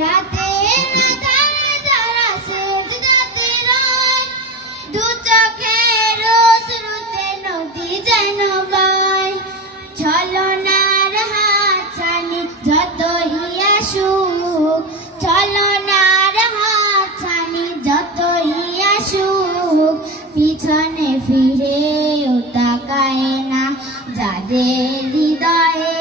রাতে আধারে যারা সেজদাতে রয়, দু চোখের অশ্রুতে নদী যেন বয়। ছলনার হাতছানি যতই আসুক, ছলনার হাতছানি যতই আসুক, পিছনে ফিরেও তাকায় না যাদের হৃদয়ে